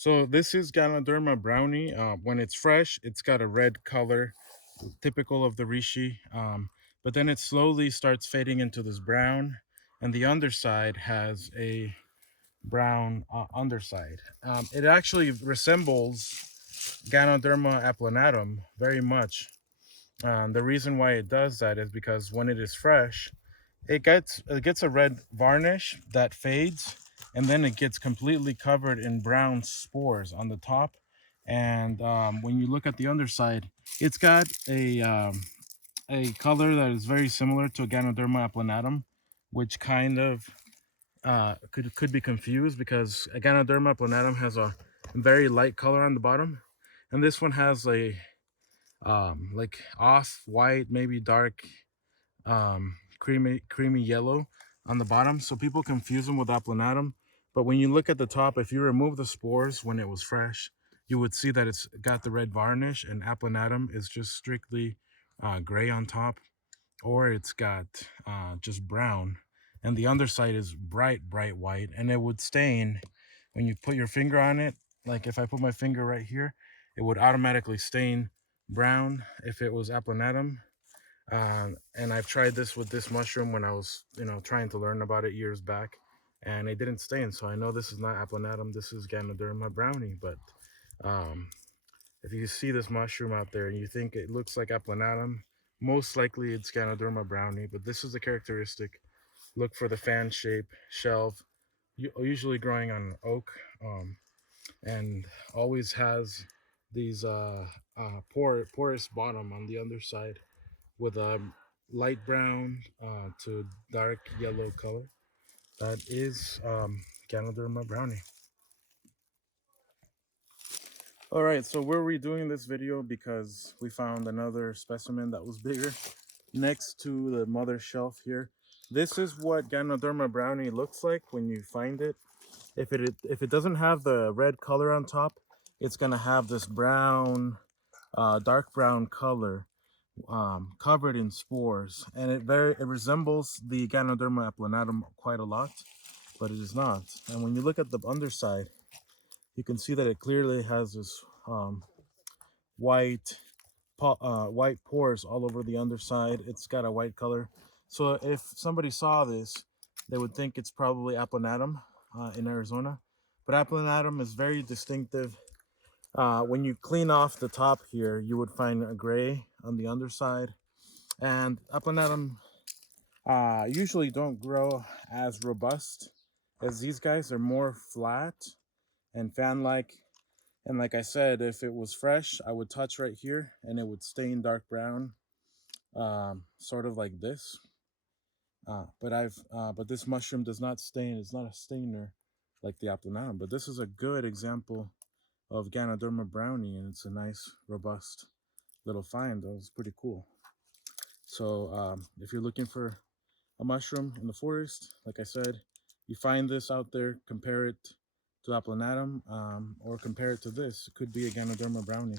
So this is Ganoderma brownie. When it's fresh, it's got a red color, typical of the reishi. But then it slowly starts fading into this brown, and the underside has a brown underside. It actually resembles Ganoderma applanatum very much. The reason why it does that is because when it is fresh, it gets a red varnish that fades, and then it gets completely covered in brown spores on the top. And when you look at the underside, it's got a color that is very similar to Ganoderma applanatum, which kind of could be confused because Ganoderma applanatum has a very light color on the bottom, and this one has a like off white, maybe dark creamy yellow on the bottom. So people confuse them with applanatum. But when you look at the top, if you remove the spores when it was fresh, you would see that it's got the red varnish, and applanatum is just strictly gray on top, or it's got just brown. And the underside is bright white, and it would stain when you put your finger on it. Like if I put my finger right here, it would automatically stain brown if it was applanatum. And I've tried this with this mushroom when I was, trying to learn about it years back, and it didn't stain. So I know this is not applanatum. This is Ganoderma brownie. But um, if you see this mushroom out there and you think it looks like applanatum, most likely it's Ganoderma brownie. But this is the characteristic. Look for the fan shape shelf, usually growing on oak, and always has these porous bottom on the underside with a light brown to dark yellow color. That is Ganoderma brownie. All right, so we're redoing this video because we found another specimen that was bigger next to the mother shelf here. This is what Ganoderma brownie looks like when you find it. If it doesn't have the red color on top, it's gonna have this brown, dark brown color, covered in spores, and it resembles the Ganoderma applanatum quite a lot, but it is not. And when you look at the underside, you can see that it clearly has this white white pores all over the underside. It's got a white color. So if somebody saw this, they would think it's probably applanatum in Arizona. But applanatum is very distinctive. When you clean off the top here, you would find a gray on the underside. And applanatum usually don't grow as robust as these guys. They're more flat and fan-like. And like I said, if it was fresh, I would touch right here and it would stain dark brown, sort of like this. But this mushroom does not stain. It's not a stainer like the applanatum. But this is a good example of Ganoderma brownie, and it's a nice, robust little find. That was pretty cool. So if you're looking for a mushroom in the forest, like I said, you find this out there, compare it to applanatum, or compare it to this. It could be a Ganoderma brownie.